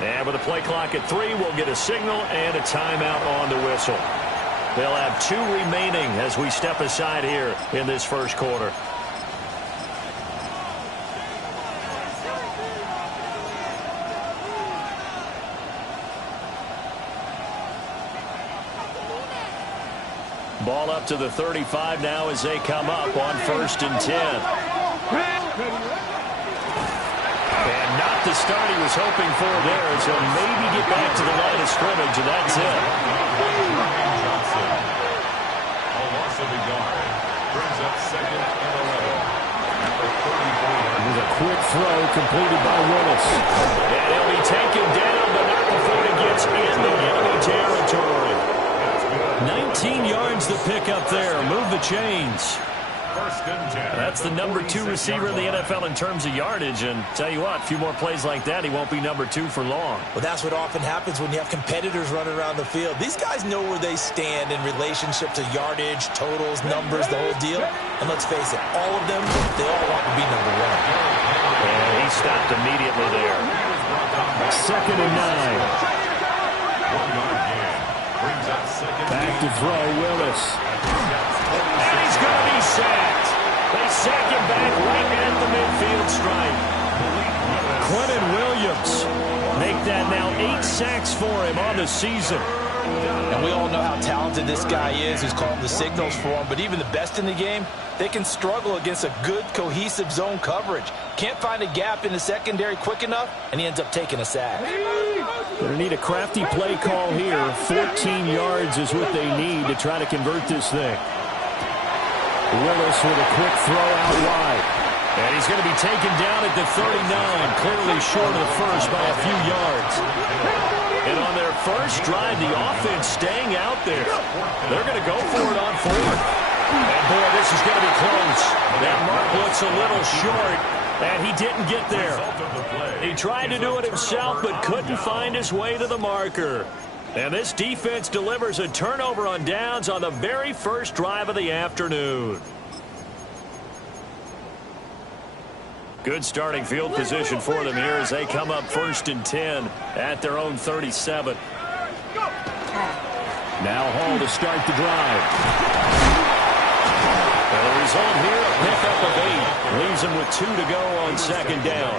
And with a play clock at 3, we'll get a signal and a timeout on the whistle. They'll have 2 remaining as we step aside here in this first quarter. Ball up to the 35 now as they come up on 1st and 10. And not the start he was hoping for there, as he'll maybe get back to the line of scrimmage, and that's it. A loss of a yard. Brings up 2nd and 11. With a quick throw completed by Willis. And he'll be taken down, but not before he gets into enemy territory. 19 yards to pick up there. Move the chains. That's the number 2 receiver in the NFL in terms of yardage. And tell you what, a few more plays like that, he won't be number 2 for long. Well, that's what often happens when you have competitors running around the field. These guys know where they stand in relationship to yardage, totals, numbers, the whole deal. And let's face it, all of them, they all want to be number 1. And he stopped immediately there. 2nd and 9. Back to throw, Willis. And he's going to be sacked. They sack him back right at the midfield stripe. Quentin Williams make that now 8 sacks for him on the season. And we all know how talented this guy is who's called the signals for him. But even the best in the game, they can struggle against a good, cohesive zone coverage. Can't find a gap in the secondary quick enough, and he ends up taking a sack. Gonna need a crafty play call here. 14 yards is what they need to try to convert this thing. Willis with a quick throw out wide. And he's going to be taken down at the 39, clearly short of the first by a few yards. And on their first drive, the offense staying out there. They're going to go for it on 4th. And boy, this is going to be close. That mark looks a little short, and he didn't get there. He tried to do it himself, but couldn't find his way to the marker. And this defense delivers a turnover on downs on the very first drive of the afternoon. Good starting field position for them here as they come up 1st and 10 at their own 37. Now Hall to start the drive. And the result here, a pickup of 8. Leaves him with 2 to go on 2nd down.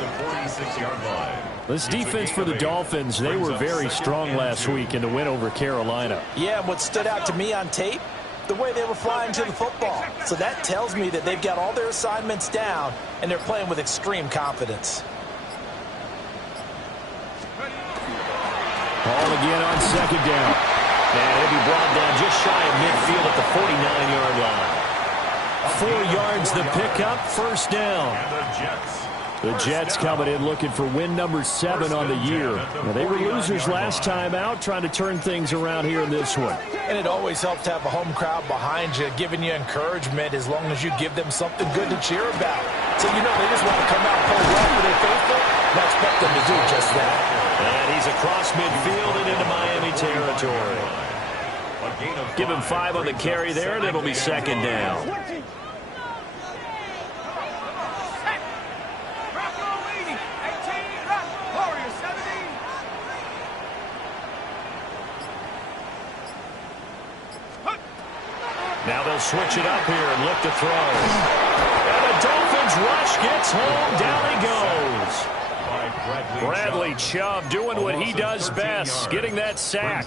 This defense for the Dolphins, they were very strong last week in the win over Carolina. Yeah, and what stood out to me on tape, the way they were flying to the football. So that tells me that they've got all their assignments down, and they're playing with extreme confidence. Ball again on 2nd down. And he'll be brought down just shy of midfield at the 49-yard line. 4 yards the pickup, 1st down. The Jets coming in looking for win number 7 on the year. Now, they were losers last time out, trying to turn things around here in this one. And it always helps to have a home crowd behind you, giving you encouragement as long as you give them something good to cheer about. So, you know, they just want to come out and play well for their faithful, and I expect them to do just that. And he's across midfield and into Miami territory. Give him 5 on the carry there, and it'll be 2nd down. Now they'll switch it up here and look to throw. And the Dolphins rush gets home. Down he goes. Bradley Chubb doing what he does best, getting that sack.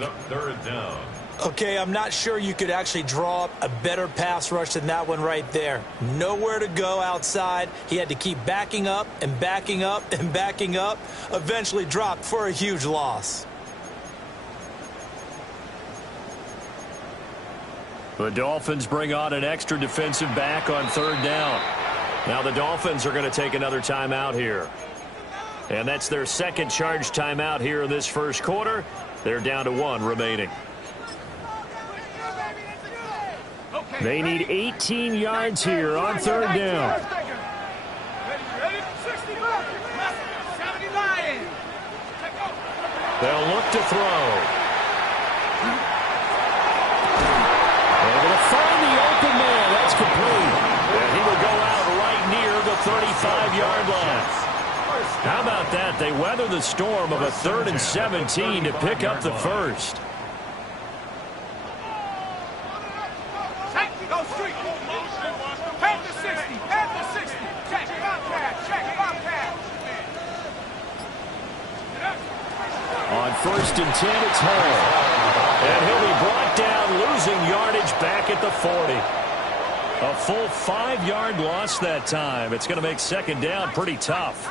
Okay, I'm not sure you could actually draw up a better pass rush than that one right there. Nowhere to go outside. He had to keep backing up and backing up and backing up. Eventually dropped for a huge loss. The Dolphins bring on an extra defensive back on 3rd down. Now the Dolphins are going to take another timeout here. And that's their 2nd charge timeout here in this first quarter. They're down to 1 remaining. They need 18 yards here on 3rd down. They'll look to throw. They're going to find the open man. That's complete. And he will go out right near the 35-yard line. How about that? They weather the storm of a 3rd and 17 to pick up the first. On 1st and 10, it's Hall. And he'll be brought down, losing yardage back at the 40. A full 5-yard loss that time. It's going to make 2nd down pretty tough.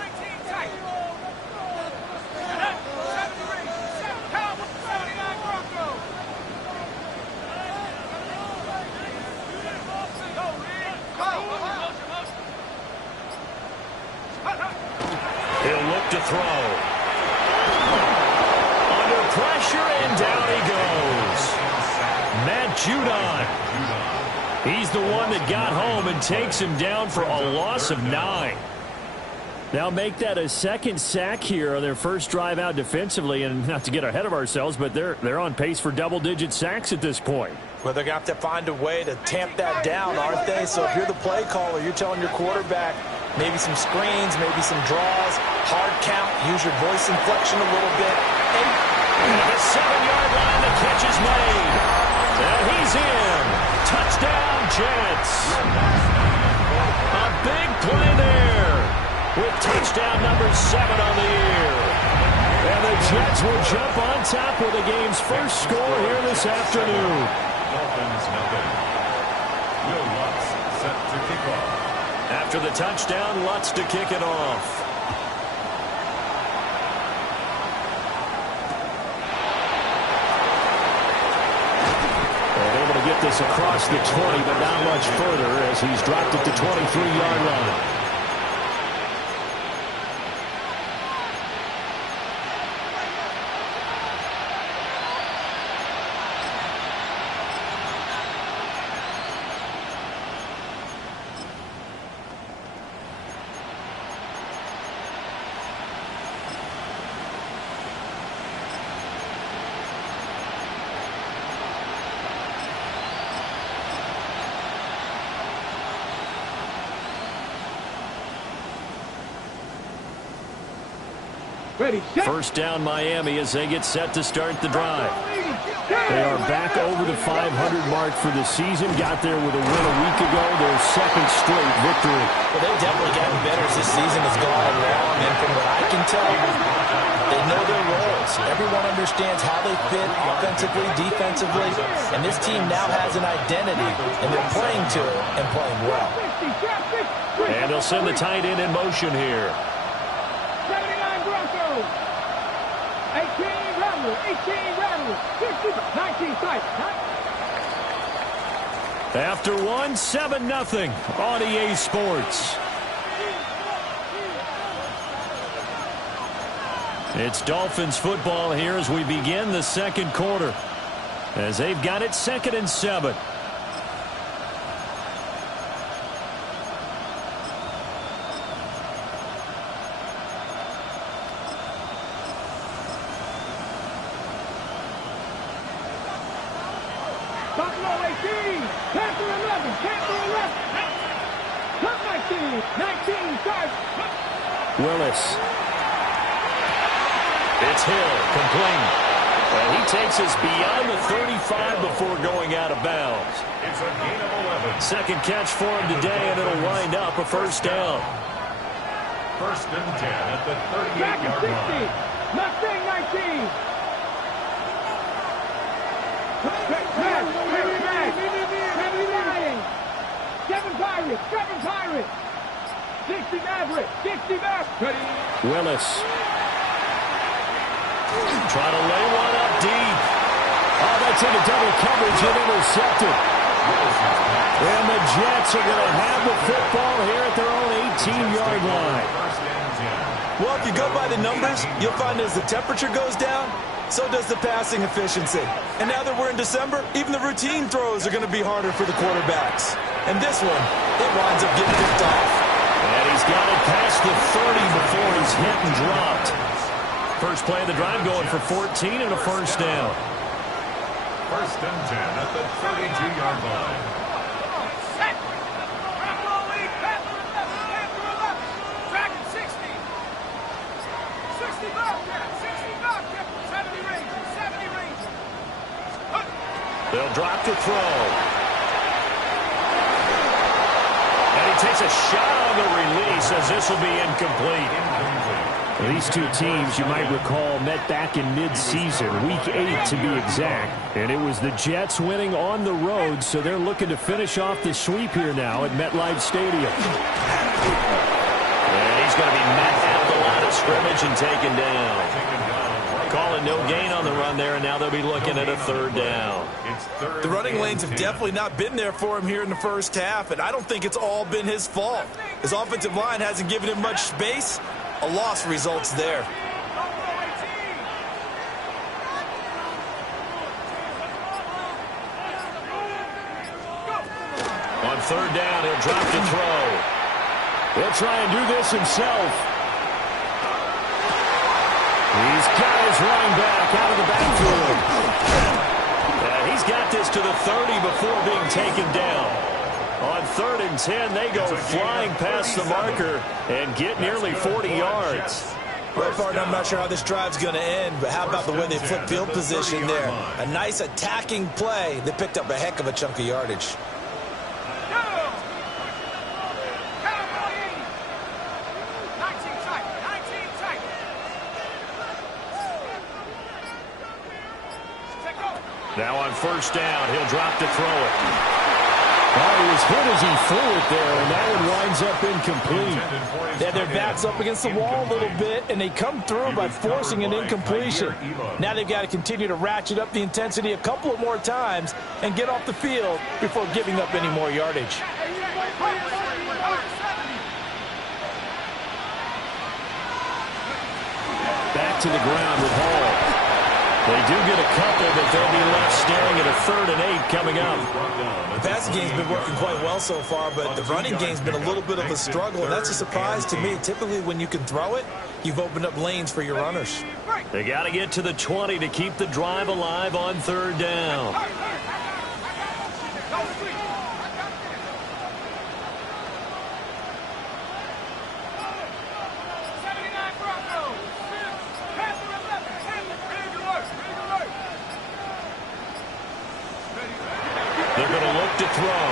He'll look to throw. Under pressure, and down he goes. Matt Judon. He's the one that got home and takes him down for a loss of 9. Now make that a 2nd sack here on their first drive out defensively, and not to get ahead of ourselves, but they're on pace for double-digit sacks at this point. Well, they're going to have to find a way to tamp that down, aren't they? So if you're the play caller, you're telling your quarterback maybe some screens, maybe some draws, hard count, use your voice inflection a little bit. And the 7-yard line, the catch is made. And he's in. Touchdown, Jets. A big play there with touchdown number 7 on the year. And the Jets will jump on top with the game's first score here this afternoon. Dolphins nothing. Will Lutz set to kick off. After the touchdown, Lutz to kick it off. Able to get this across the 20, but not much further as he's dropped it to 23-yard line. First down Miami as they get set to start the drive. They are back over the 500 mark for the season. Got there with a win a week ago. Their 2nd straight victory. Well, they've definitely gotten better as this season has gone along. And from what I can tell, they know their roles. Everyone understands how they fit offensively, defensively. And this team now has an identity, and they're playing to it and playing well. And they'll send the tight end in motion here. 18 rattle, 19 sight. After 1, 7-0 on EA Sports. It's Dolphins football here as we begin the 2nd quarter. As they've got it 2nd and 7. Buffalo 18, Panther 11, Panther 11. Cut 19, start. Willis. It's Hill, complete. And he takes us beyond the 35 before going out of bounds. It's a gain of 11. 2nd catch for him today, and it'll wind up a first down. 1st and 10 at the 38-yard line. Mustang 19. Seven Pirates. 60 Maverick. Willis. Try to lay one up deep. Oh, that's into double coverage and intercepted. And the Jets are going to have the football here at their own 18-yard line. Well, if you go by the numbers, you'll find as the temperature goes down, so does the passing efficiency. And now that we're in December, even the routine throws are going to be harder for the quarterbacks. And this one, it winds up getting picked off. And he's got it past the 30 before he's hit and dropped. First play of the drive going for 14 and a first down. 1st and 10 at the 32-yard line. They'll drop to throw. And he takes a shot on the release as this will be incomplete. These two teams, you might recall, met back in mid-season, Week 8 to be exact. And it was the Jets winning on the road, so they're looking to finish off the sweep here now at MetLife Stadium. And he's going to be met at the line of scrimmage and taken down. Calling no gain on the run there, and now they'll be looking at a third down. The running lanes have definitely not been there for him here in the first half, and I don't think it's all been his fault. His offensive line hasn't given him much space. A loss results there. On third down, he'll drop to throw. He'll try and do this himself. He's got his running back out of the backfield. Yeah, he's got this to the 30 before being taken down. On 3rd and 10, they go flying past the marker and get nearly 40 yards. Well, partner, I'm not sure how this drive's going to end, but how about the way they flip field position there? A nice attacking play. They picked up a heck of a chunk of yardage. Now on first down, he'll drop to throw it. Oh, he was hit as he threw it there, and that one winds up incomplete. They had their backs up against the wall a little bit, and they come through by forcing an incompletion. Now they've got to continue to ratchet up the intensity a couple of more times and get off the field before giving up any more yardage. Back to the ground with Hall. They do get a couple, but they'll be left staring at a 3rd and 8 coming up. The passing game's been working quite well so far, but the running game's been a little bit of a struggle, and that's a surprise to me. Typically, when you can throw it, you've opened up lanes for your runners. They got to get to the 20 to keep the drive alive on 3rd down. They're going to look to throw.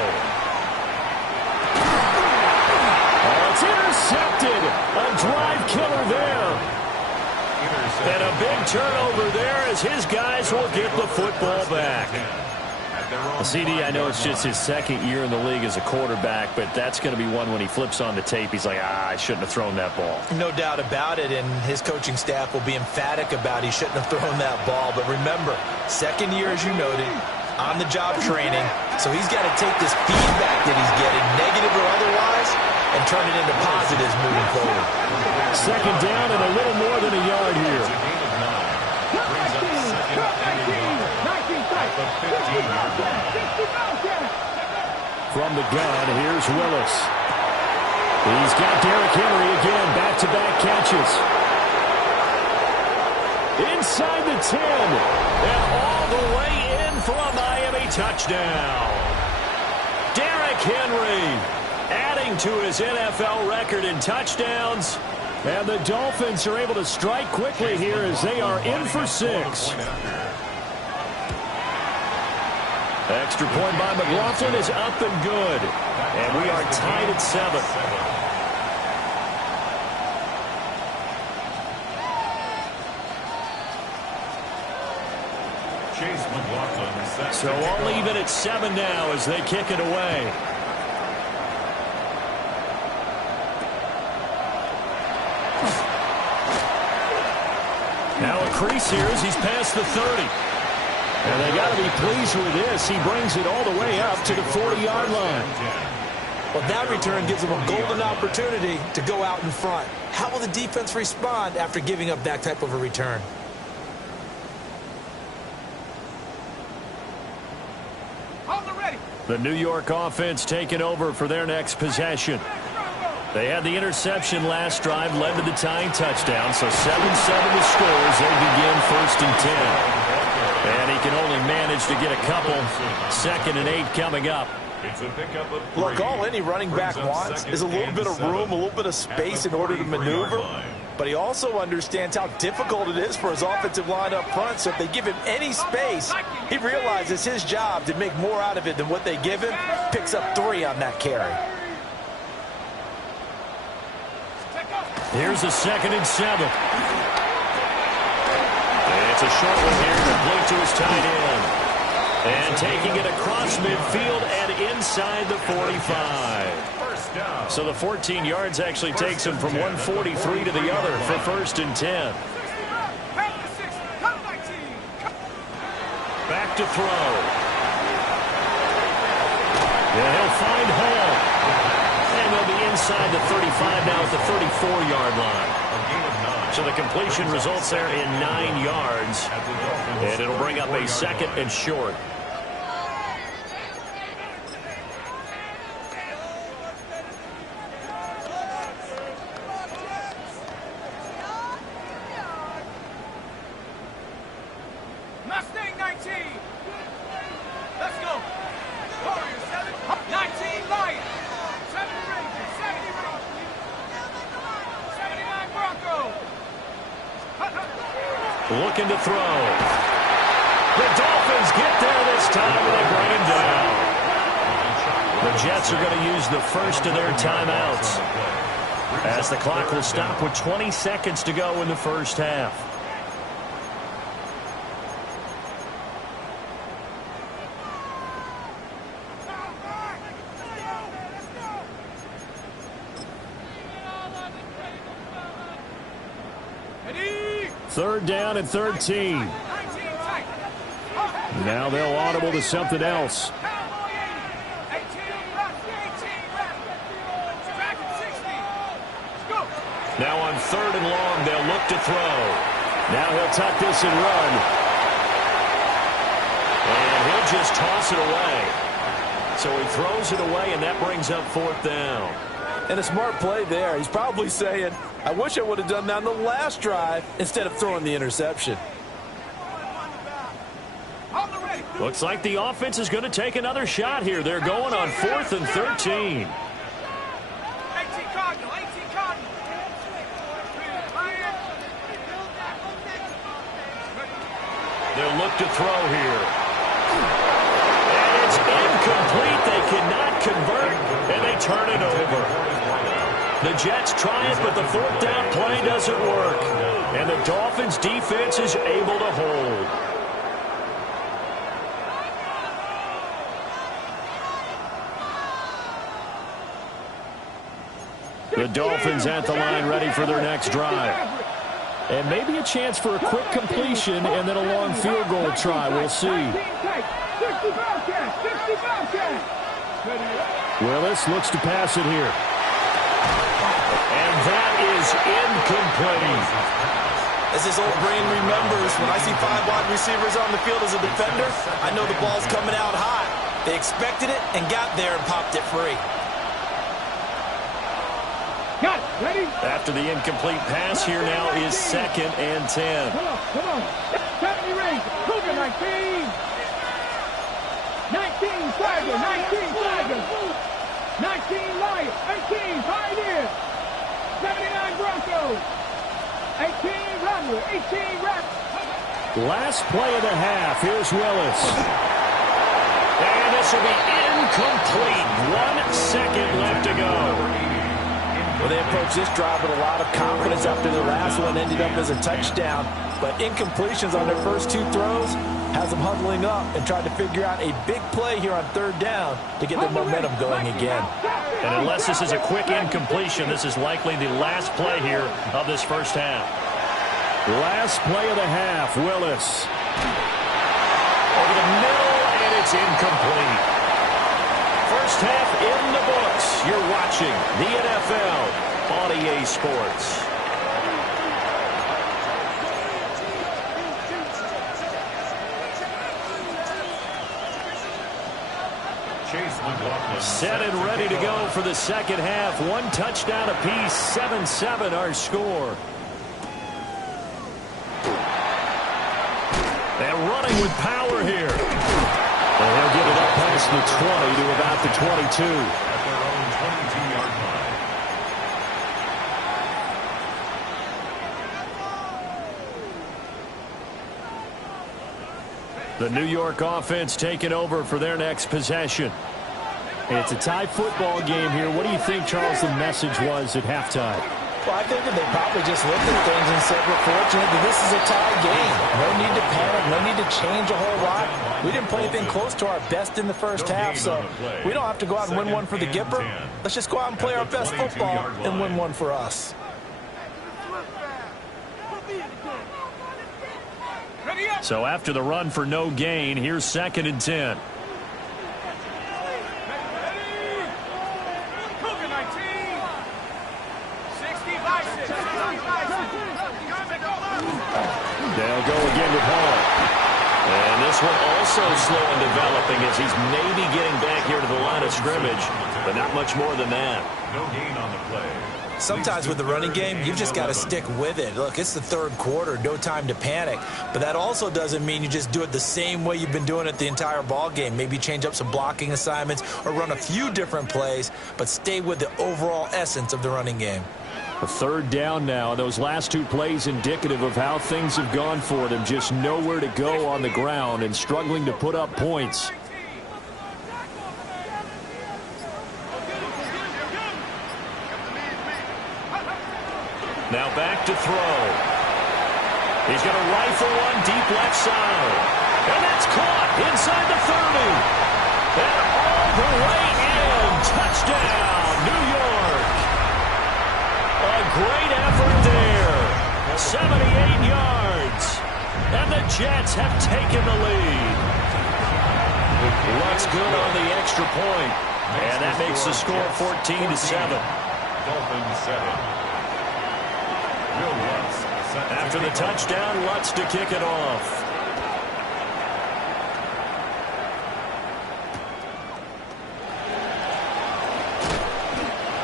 Oh, it's intercepted. A drive killer there. And a big turnover there as his guys will get the football back. CD, I know it's just his 2nd year in the league as a quarterback, but that's going to be one when he flips on the tape. He's like, I shouldn't have thrown that ball. No doubt about it, and his coaching staff will be emphatic about he shouldn't have thrown that ball. But remember, 2nd year, as you noted, on-the-job training, so he's got to take this feedback that he's getting, negative or otherwise, and turn it into positives moving forward. 2nd down and a little more than a yard here. From the gun, here's Willis. He's got Derrick Henry again, back-to-back catches. Inside the 10, and all the way in for a Miami touchdown. Derrick Henry adding to his NFL record in touchdowns. And the Dolphins are able to strike quickly here as they are in for 6. Extra point by McLaughlin is up and good. And we are tied at 7. So all even at 7 now as they kick it away. Now a crease here as he's past the 30. And they got to be pleased with this. He brings it all the way up to the 40-yard line. Well, that return gives them a golden opportunity to go out in front. How will the defense respond after giving up that type of a return? The New York offense taking over for their next possession. They had the interception last drive, led to the tying touchdown, so 7-7 the score as they begin 1st and 10. And he can only manage to get a couple. 2nd and 8 coming up. Look, all any running back wants is a little bit of room, a little bit of space in order to maneuver. but he also understands how difficult it is for his offensive line up front. So if they give him any space, he realizes his job to make more out of it than what they give him. Picks up 3 on that carry. Here's a 2nd and 7. It's a short one here, complete to his tight end. And taking it across midfield and inside the 45. So the 14 yards actually takes him from 143 to the other for 1st and 10. Back to throw. And he'll find Hall. And they'll be inside the 35 now at the 34-yard line. So the completion results there in 9 yards. And it'll bring up a 2nd and short. Mustang 19. Let's go. Warriors 7. 19 Lions. 70 Rangers. 70 Rangers. 79 Broncos. Looking to throw. The Dolphins get there this time, and they bring him down. The Jets are going to use the first of their timeouts, as the clock will stop with 20 seconds to go in the first half. Third down and 13. Now they'll audible to something else. Now on 3rd and long, they'll look to throw. Now he'll tuck this and run. And he'll just toss it away. So he throws it away, and that brings up 4th down. And a smart play there. He's probably saying, I wish I would have done that on the last drive instead of throwing the interception. Looks like the offense is going to take another shot here. They're going on 4th and 13. 18 Cardinal. 18 Cardinal. They'll look to throw here. And it's incomplete. They cannot convert, and they turn it over. The Jets try it, but the 4th down play doesn't work. And the Dolphins' defense is able to hold. The Dolphins at the line ready for their next drive. And maybe a chance for a quick completion and then a long field goal try. We'll see. Willis looks to pass it here. And that is incomplete. As his old brain remembers, when I see 5 wide receivers on the field as a defender, I know the ball's coming out hot. They expected it and got there and popped it free. Got it. Ready? After the incomplete pass, here now is 2nd and 10. Come on. 70 Rangers. Cougar 19. 19 Tiger. 19 Tiger. 19 Lions. 18 Pioneers. 79 Broncos. 18 Rattler. 18 Rattler. Last play of the half. Here's Willis. And this will be incomplete. 1 second left to go. Well, they approached this drive with a lot of confidence after the last one ended up as a touchdown. But incompletions on their first 2 throws has them huddling up and trying to figure out a big play here on 3rd down to get their momentum going again. And unless this is a quick incompletion, this is likely the last play here of this first half. Last play of the half, Willis. Over the middle, and it's incomplete. First half in the books. You're watching the NFL on EA Sports. Set and ready to go for the second half. 1 touchdown apiece, 7-7 our score. And running with power here. And he'll get it up past the 20 to about the 22. At their own 22-yard line. The New York offense taking over for their next possession. It's a tie football game here. What do you think, Charles, the message was at halftime? Well, I think that they probably just looked at things and said, we're fortunate that this is a tie game. No need to panic. No need to change a whole lot. We didn't play anything close to our best in the first half, so we don't have to go out and win one for the Gipper. Let's just go out and play our best football and win one for us. So after the run for no gain, here's 2nd and 10. They'll go again with Hall. And this one also slow in developing as he's maybe getting back here to the line of scrimmage, but not much more than that. No gain on the play. Sometimes with the running game, you've just got to stick with it. Look, it's the third quarter, no time to panic. But that also doesn't mean you just do it the same way you've been doing it the entire ball game. Maybe change up some blocking assignments or run a few different plays, but stay with the overall essence of the running game. A 3rd down now. Those last 2 plays indicative of how things have gone for them. Just nowhere to go on the ground and struggling to put up points. Now back to throw. He's going to rifle one deep left side. And that's caught inside the 30. And all the way in. Touchdown, New York. A great effort there. 78 yards. And the Jets have taken the lead. Looks good on the extra point. And that makes the score 14-7. Dolphins 7. After the touchdown, Lutz to kick it off.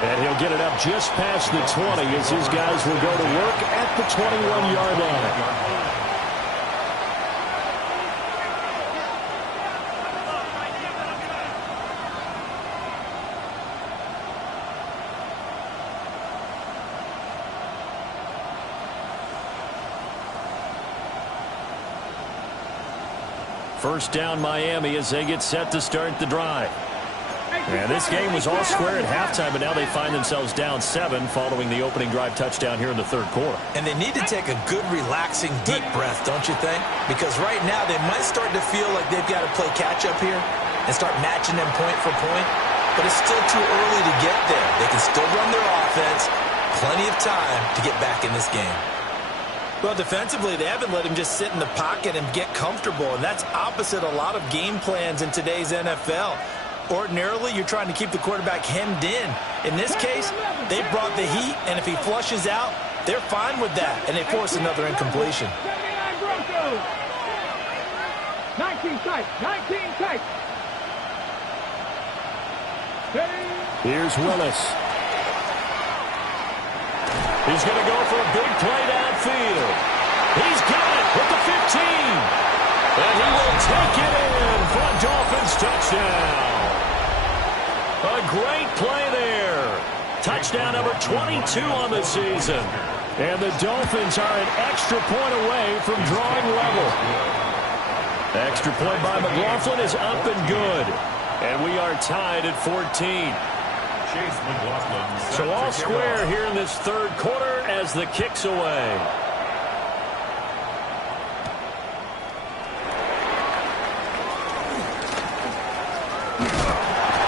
And he'll get it up just past the 20 as his guys will go to work at the 21-yard line. First down Miami as they get set to start the drive. And this game was all square at halftime, but now they find themselves down 7 following the opening drive touchdown here in the 3rd quarter. And they need to take a good, relaxing, deep breath, don't you think? Because right now they might start to feel like they've got to play catch-up here and start matching them point for point. But it's still too early to get there. They can still run their offense. Plenty of time to get back in this game. Well, defensively, they haven't let him just sit in the pocket and get comfortable, and that's opposite a lot of game plans in today's NFL. Ordinarily, you're trying to keep the quarterback hemmed in. In this case, they brought the heat, and if he flushes out, they're fine with that, and they force another incompletion. 19 tight, 19 tight. Here's Willis. He's going to go for a big play downfield. He's got it with the 15. And he will take it in for a Dolphins touchdown. A great play there. Touchdown number 22 on the season. And the Dolphins are an extra point away from drawing level. Extra point by McLaughlin is up and good. And we are tied at 14. So all square here in this 3rd quarter as the kick's away.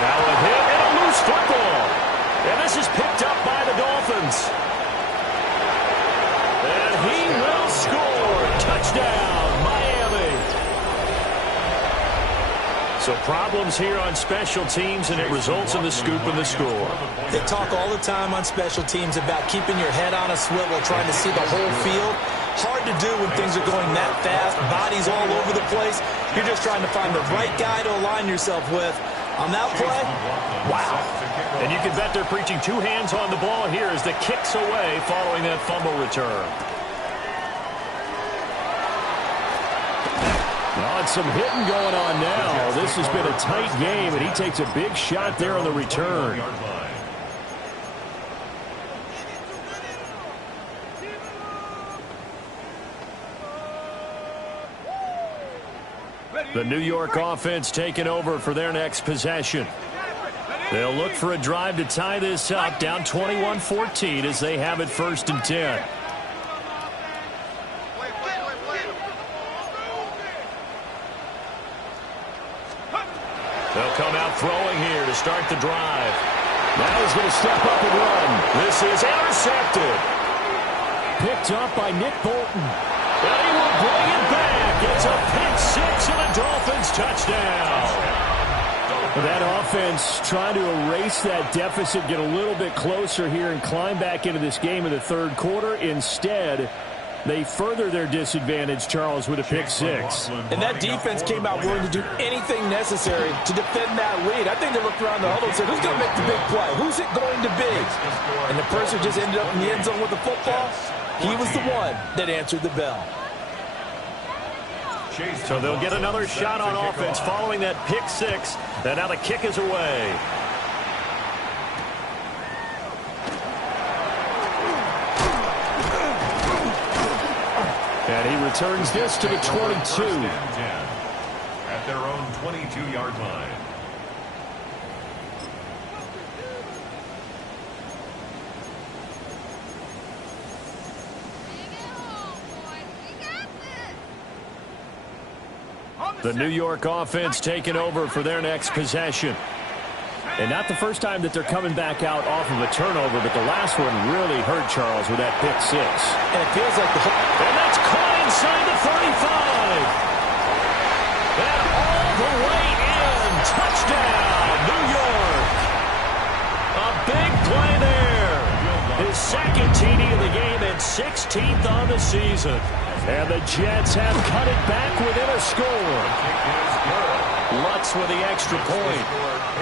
Now a hit and a loose football. And this is picked up by the Dolphins. And he will score. Touchdown, Miami. So problems here on special teams, and it results in the scoop and the score. They talk all the time on special teams about keeping your head on a swivel, trying to see the whole field. Hard to do when things are going that fast, bodies all over the place. You're just trying to find the right guy to align yourself with. On that play, wow. And you can bet they're preaching 2 hands on the ball here as the kick's away following that fumble return. Some hitting going on now. This has been a tight game, and he takes a big shot there on the return. The New York offense taking over for their next possession. They'll look for a drive to tie this up, down 21-14 as they have it 1st and 10. They'll come out throwing here to start the drive. Now he's going to step up and run. This is intercepted. Picked up by Nick Bolton. And he will bring it back. It's a pick six and a Dolphins touchdown. That offense trying to erase that deficit, get a little bit closer here and climb back into this game in the 3rd quarter. Instead, they further their disadvantage, Charles, with a pick six. And that defense came out willing to do anything necessary to defend that lead. I think they looked around the huddle and said, who's going to make the big play? Who's it going to be? And the person who just ended up in the end zone with the football, he was the one that answered the bell. So they'll get another shot on offense following that pick six. And now the kick is away. And he returns this to the 22. At their own 22-yard line. The New York offense taking over for their next possession. And not the first time that they're coming back out off of a turnover, but the last one really hurt Charles with that pick six. And it feels like the whole... And that's caught inside the 35. And all the way in. Touchdown, New York. A big play there. His 2nd TD of the game and 16th on the season. And the Jets have cut it back within a score. Lutz with the extra point.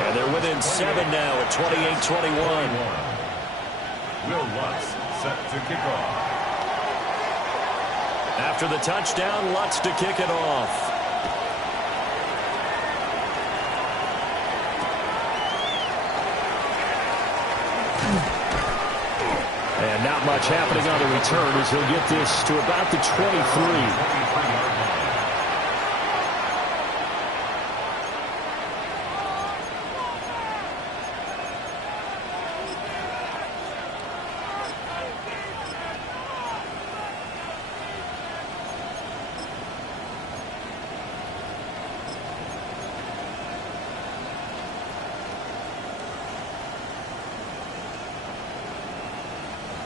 And they're within 7 now at 28-21. Will Lutz set to kick off. After the touchdown, Lutz to kick it off. And not much happening on the return as he'll get this to about the 23.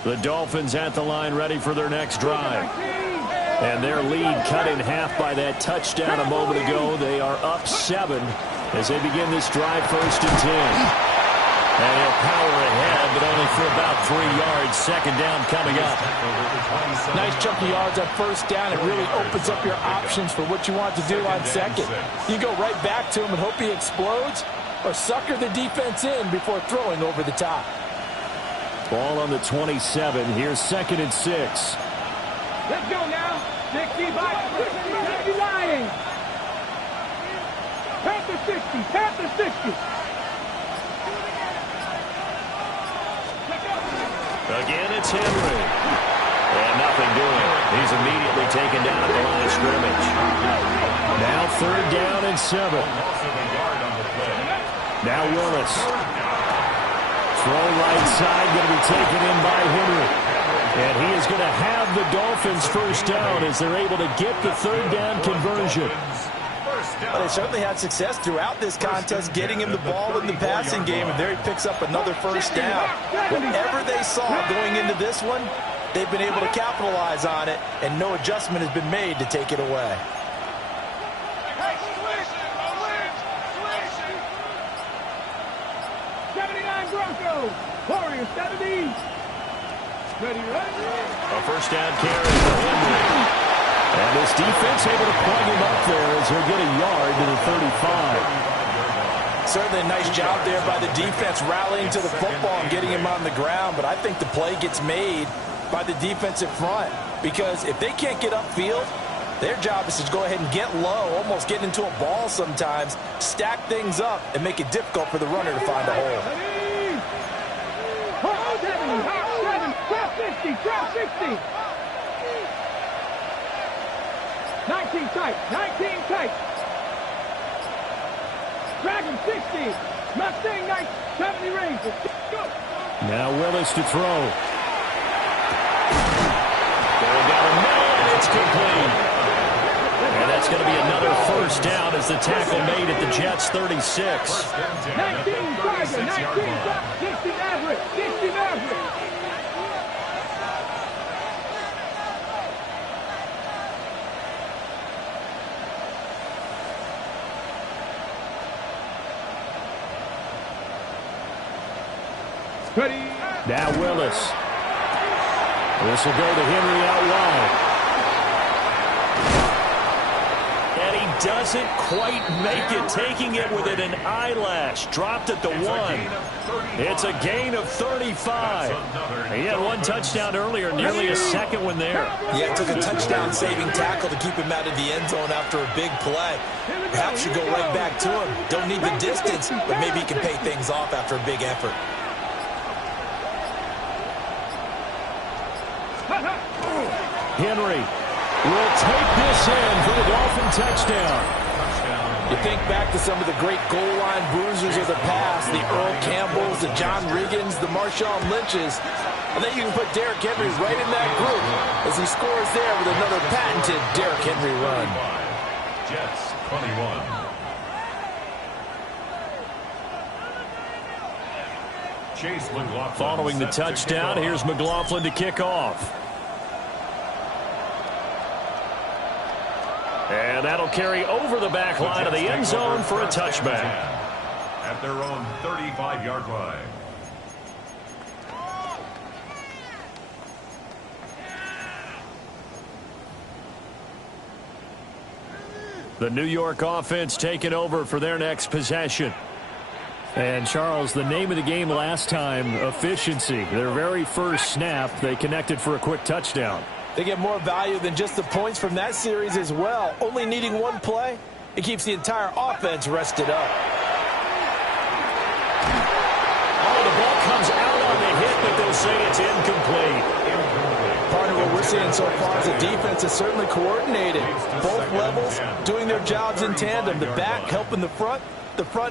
The Dolphins at the line ready for their next drive. And their lead cut in half by that touchdown a moment ago. They are up 7 as they begin this drive 1st and 10. And he'll power ahead, but only for about 3 yards. 2nd down coming up. Nice chunky yards on 1st down. It really opens up your options for what you want to do on 2nd. You go right back to him and hope he explodes, or sucker the defense in before throwing over the top. Ball on the 27. Here's 2nd and 6. Let's go now. 65, 69. Panther 60, Panther 60. Again, it's Henry. And nothing doing. He's immediately taken down at the line of scrimmage. Now 3rd down and 7. Now Willis. Throw right side, going to be taken in by Henry. And he is going to have the Dolphins 1st down as they're able to get the 3rd down conversion. Well, they certainly had success throughout this contest getting him the ball in the passing game, and there he picks up another 1st down. Whatever they saw going into this one, they've been able to capitalize on it, and no adjustment has been made to take it away. Warriors 70. Ready, ready. A 1st down carry for Henry. And this defense able to plug him up there as he'll get a yard to the 35. Certainly a nice job there by the defense rallying to the football and getting him on the ground, but I think the play gets made by the defensive front, because if they can't get upfield, their job is to go ahead and get low, almost get into a ball sometimes, stack things up, and make it difficult for the runner to find a hole. 12-60. 19 tight. 19 tight. Dragon 60. Mustang Knight 70 Ranger. Go. Now Willis to throw. Going down the middle, and it's complete. And that's going to be another first down as the tackle made at the Jets' 36. 19 Tiger, 19 60 Maverick, 60 Maverick. Ready. Now Willis. This will go to Henry out wide. And he doesn't quite make it, taking it within an eyelash. Dropped at the 1. It's a gain of 35. He had one touchdown earlier, nearly a second one there. Yeah, it took a touchdown-saving tackle to keep him out of the end zone after a big play. Perhaps you go right back to him. Don't need the distance, but maybe he can pay things off after a big effort. Henry will take this in for the Dolphin touchdown. You think back to some of the great goal line bruisers of the past, the Earl Campbells, the John Riggins, the Marshawn Lynches. I think you can put Derrick Henry right in that group as he scores there with another patented Derrick Henry run. Jets 21. Chase McLaughlin. Following the touchdown, here's McLaughlin to kick off. And that'll carry over the back line of the end zone for a touchback. At their own 35-yard line. The New York offense taking over for their next possession. And, Charles, the name of the game last time, efficiency. Their very first snap, they connected for a quick touchdown. They get more value than just the points from that series as well. Only needing one play, it keeps the entire offense rested up. Oh, the ball comes out on the hit, but they'll say it's incomplete. Part of what we're seeing so far is the defense is certainly coordinated. Both levels doing their jobs in tandem. The back helping the front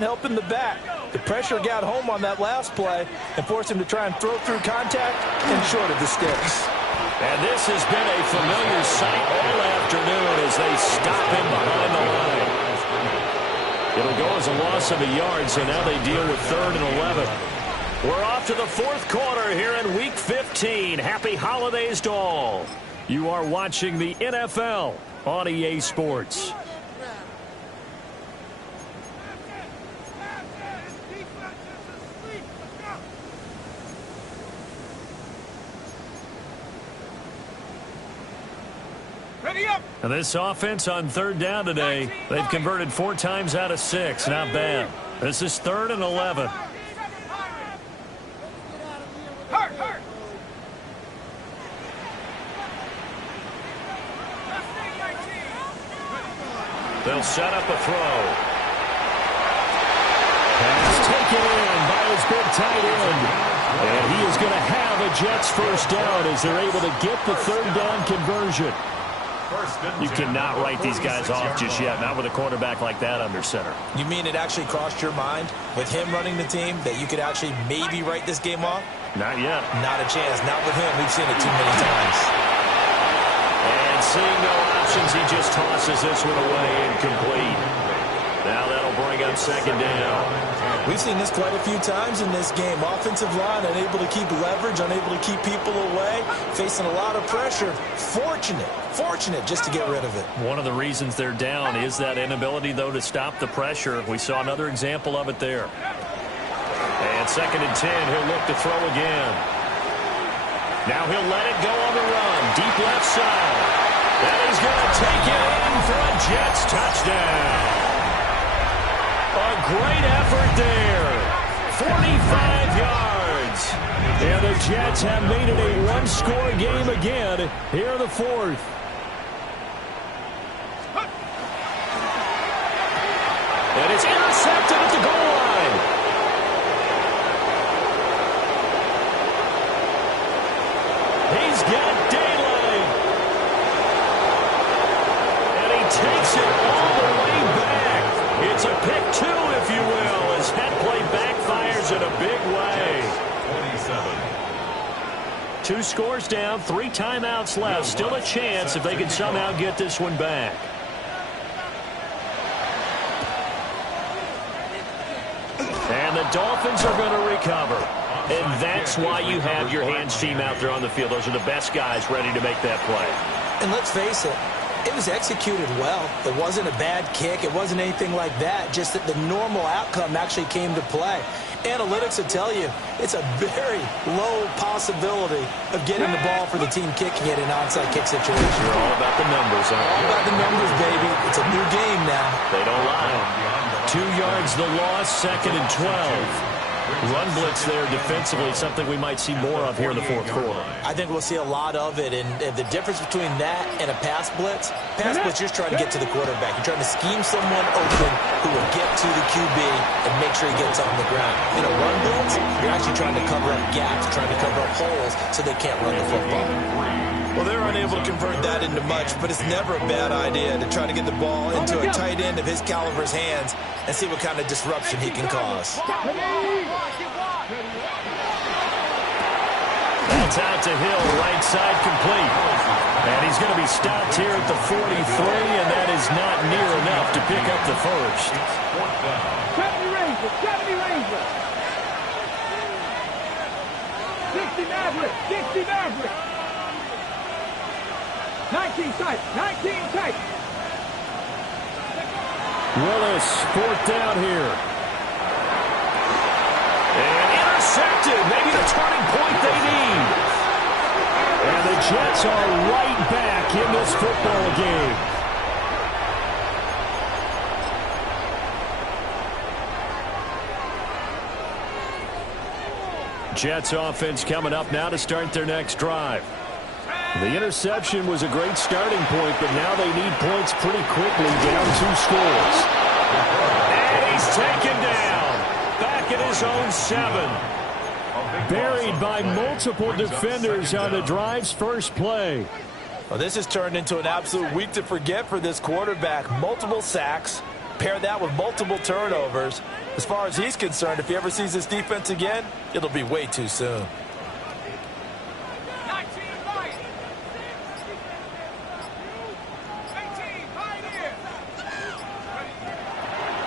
helping the back. The pressure got home on that last play and forced him to try and throw through contact and short of the sticks. And this has been a familiar sight all afternoon as they stop him behind the line. It'll go as a loss of a yard, so now they deal with 3rd and 11. We're off to the 4th quarter here in Week 15. Happy holidays to all. You are watching the NFL on EA Sports. And this offense on 3rd down today, they've converted 4 times out of 6. Not bad. This is 3rd and 11. They'll set up a throw. Pass taken in by his big tight end. And he is going to have a Jets first down as they're able to get the 3rd down conversion. You cannot write these guys off just yet, not with a quarterback like that under center. You mean it actually crossed your mind with him running the team that you could actually maybe write this game off? Not yet. Not a chance. Not with him. We've seen it too many times. And seeing no options, he just tosses this one away incomplete. Now that'll bring up 2nd down. We've seen this quite a few times in this game. Offensive line unable to keep leverage, unable to keep people away, facing a lot of pressure. Fortunate just to get rid of it. One of the reasons they're down is that inability, though, to stop the pressure. We saw another example of it there. And 2nd and 10, he'll look to throw again. Now he'll let it go on the run. Deep left side. And he's going to take it in for a Jets touchdown. A great effort there. 45 yards. And the Jets have made it a one-score game again here in the 4th. And it's intercepted at the goal line. He's got daylight. And he takes it all the way back. It's a pick 2, if you will. 2 scores down, 3 timeouts left. Still a chance if they can somehow get this one back. And the Dolphins are going to recover. And that's why you have your hands team out there on the field. Those are the best guys ready to make that play. And let's face it, it was executed well. It wasn't a bad kick. It wasn't anything like that. Just that the normal outcome actually came to play. Analytics will tell you it's a very low possibility of getting the ball for the team kicking it in an onside kick situation. You're all about the numbers, aren't you? All about the numbers, baby. It's a new game now. They don't lie. 2 yards the loss, 2nd and 12. Run blitz there defensively, something we might see more of here in the 4th quarter. I think we'll see a lot of it, and the difference between that and a pass blitz, you're just trying to get to the quarterback. You're trying to scheme someone open who will get to the QB and make sure he gets on the ground. In a run blitz, you're actually trying to cover up gaps, trying to cover up holes so they can't run the football. Well, they're unable to convert that into much, but it's never a bad idea to try to get the ball into a tight end of his caliber's hands and see what kind of disruption he can cause. That's out to Hill, right side complete. And he's going to be stopped here at the 43, and that is not near enough to pick up the first. 70 Rangers. 60 Mavericks. 60 Mavericks. 19 tight. Willis, 4th down here. And intercepted. Maybe the turning point they need. And the Jets are right back in this football game. Jets offense coming up now to start their next drive. The interception was a great starting point, but now they need points pretty quickly, down 2 scores. And he's taken down, back at his own 7. Buried by multiple defenders on the drive's first play. Well, this has turned into an absolute week to forget for this quarterback. Multiple sacks, pair that with multiple turnovers. As far as he's concerned, if he ever sees this defense again, it'll be way too soon.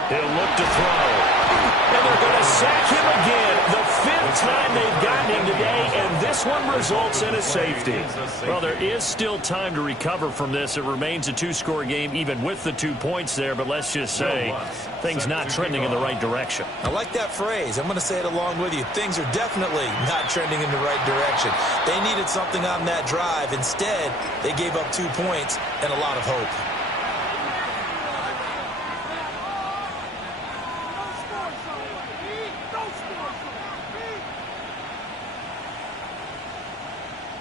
He'll look to throw. And they're going to sack him again. The 5th time they've gotten him today, and this one results in a safety. Well, there is still time to recover from this. It remains a 2-score game, even with the 2 points there, but let's just say things not trending in the right direction. I like that phrase. I'm going to say it along with you. Things are definitely not trending in the right direction. They needed something on that drive. Instead, they gave up 2 points and a lot of hope.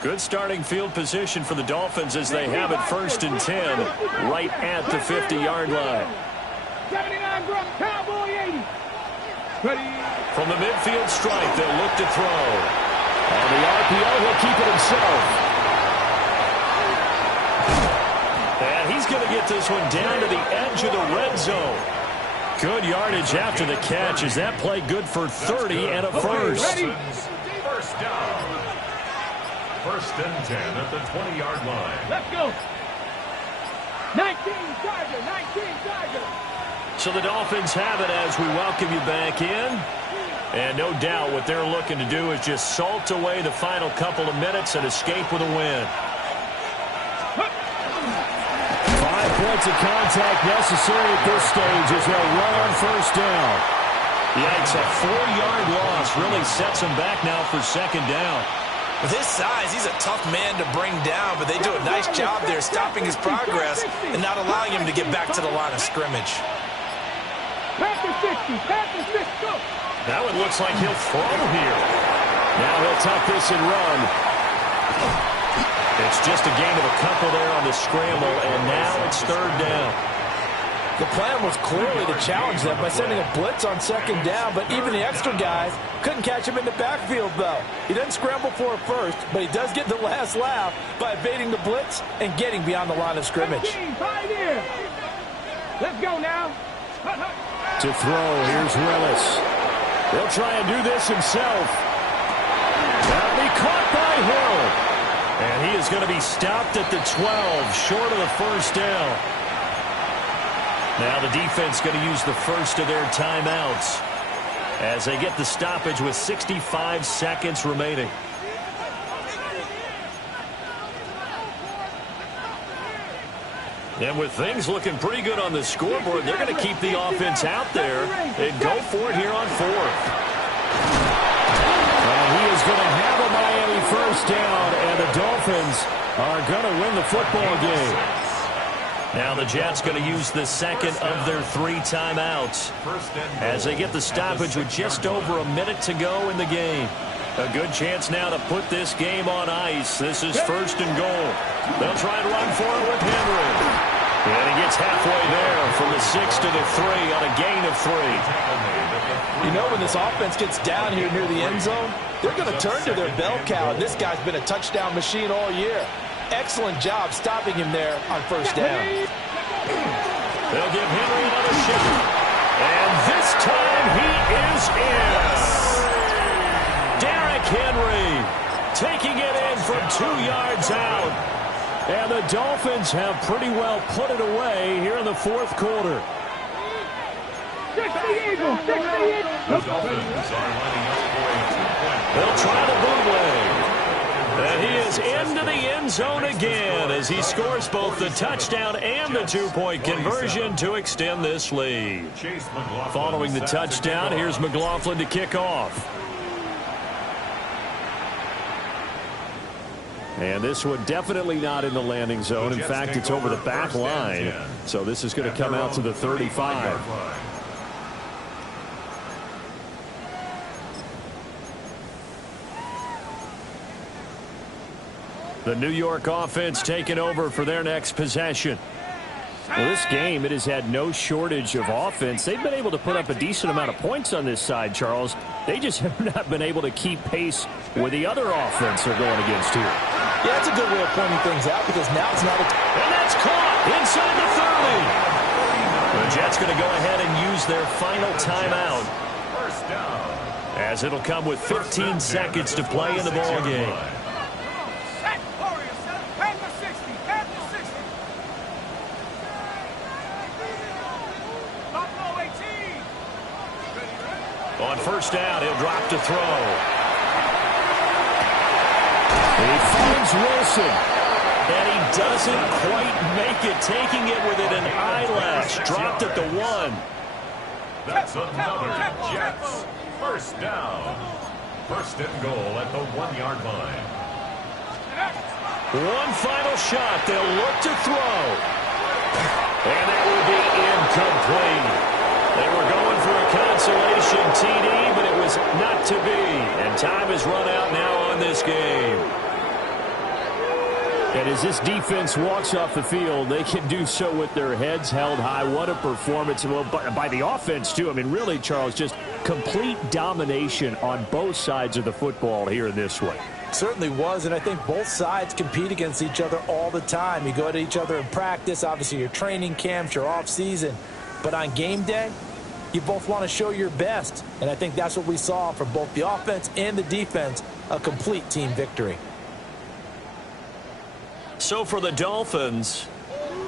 Good starting field position for the Dolphins as they have it 1st and 10, right at the 50-yard line. 79 Grubb, Cowboy 80. Ready. From the midfield stripe, they'll look to throw. On the RPO, he'll keep it himself. And he's going to get this one down to the edge of the red zone. Good yardage after the catch. Is that play good for 30 and a first? First down. 1st and 10 at the 20-yard line. Let's go. 19 Tiger. So the Dolphins have it as we welcome you back in. And no doubt what they're looking to do is just salt away the final couple of minutes and escape with a win. 5 points of contact necessary at this stage as they'll run on 1st down. Yikes, a 4-yard loss really sets them back now for 2nd down. With his size, he's a tough man to bring down, but they do a nice job there stopping his progress and not allowing him to get back to the line of scrimmage. Go. Now it looks like he'll throw here. Now he'll tuck this and run. It's just a gain of a couple there on the scramble, and now it's 3rd down. The plan was clearly to challenge them by sending a blitz on 2nd down, but even the extra guys couldn't catch him in the backfield, though. He doesn't scramble for it first, but he does get the last laugh by evading the blitz and getting beyond the line of scrimmage. Let's go now. To throw, here's Willis. He'll try and do this himself. That'll be caught by Hill. he is going to be stopped at the 12, short of the first down. Now the defense going to use the first of their timeouts as they get the stoppage with 65 seconds remaining. And with things looking pretty good on the scoreboard, they're going to keep the offense out there and go for it here on fourth. And he is going to have a Miami first down, and the Dolphins are going to win the football game. Now the Jets going to use the second of their 3 timeouts as they get the stoppage with just over a minute to go in the game. A good chance now to put this game on ice. This is first and goal. They'll try and run for it with Henry. And he gets halfway there from the 6 to the 3 on a gain of 3. You know, when this offense gets down here near the end zone, they're going to turn to their bell cow, and this guy's been a touchdown machine all year. Excellent job stopping him there on first down. They'll give Henry another shot. And this time he is in. Derrick Henry taking it in from 2 yards out. And the Dolphins have pretty well put it away here in the fourth quarter. Stick the Eagles! Stick the Eagles! The Dolphins are lining up for a 2-point. They'll try the bootleg. And he is into the end zone again as he scores both the touchdown and the 2-point conversion to extend this lead. Following the touchdown, here's McLaughlin to kick off. And this one definitely not in the landing zone. In fact, it's over the back line. So this is going to come out to the 35. The New York offense taking over for their next possession. Well, this game, it has had no shortage of offense. They've been able to put up a decent amount of points on this side, Charles. They just have not been able to keep pace with the other offense they're going against here. Yeah, that's a good way of pointing things out because now it's not a... And that's caught inside the 30. The Jets going to go ahead and use their final timeout First down. as it'll come with 15 seconds to play in the ball game. On first down, he'll drop to throw. He finds Wilson. And he doesn't quite make it, taking it within an eyelash. Dropped at the 1. That's another Jets. First down. First and goal at the 1-yard line. One final shot. They'll look to throw. And that will be incomplete. They were going for a consolation TD, but it was not to be. And time is run out now on this game. And as this defense walks off the field, they can do so with their heads held high. What a performance. Well, by the offense, too. I mean, really, Charles, just complete domination on both sides of the football here in this one. Certainly was, and I think both sides compete against each other all the time. You go to each other in practice, obviously your training camps, your off-season. But on game day, you both want to show your best. And I think that's what we saw from both the offense and the defense, a complete team victory. So for the Dolphins,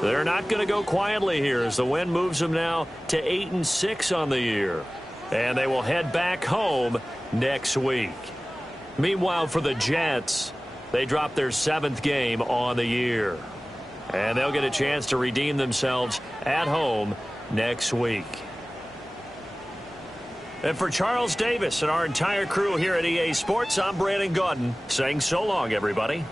they're not going to go quietly here as the win moves them now to 8-6 on the year. And they will head back home next week. Meanwhile, for the Jets, they dropped their 7th game on the year. And they'll get a chance to redeem themselves at home next week. And for Charles Davis and our entire crew here at EA Sports, I'm Brandon Gaudin saying so long, everybody.